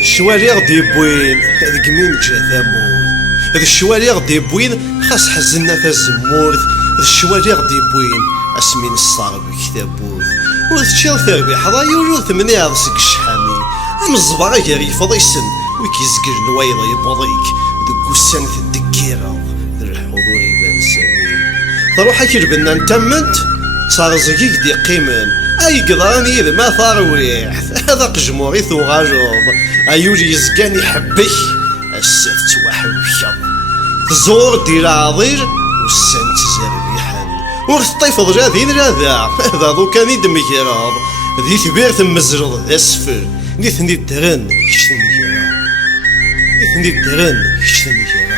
الشوالي غدي يبوين هذيك مين جا ثمود. هذا الشوالي غدي يبوين خاص حزنا تزمورت. هذا الشوالي غدي يبوين اسمين الصعب كتابوت. وتشيل ثربي حضايا ولوث من يعرسك الشحامي. ام الزباغ يري فضيسن ويكيزكر نوايضا يبوضيك دك وسان الدكيرة الحضور يبان سامي. تروح كيربنا نتمنت صار زقيق دي قيمن اي قضاني اذا ما ثارويح هذا قجموري ثوغاجوض ايولي يزقاني يحبك السات توحبك تزور دير عظير والسان تزربيحن ورتطيفض جاذين جاذا هذا ذو كان يدمكراض ذي ثبير ثمزرض ذا سفر نيثني الدرن كشتني كرا نيثني الدرن كشتني كرا.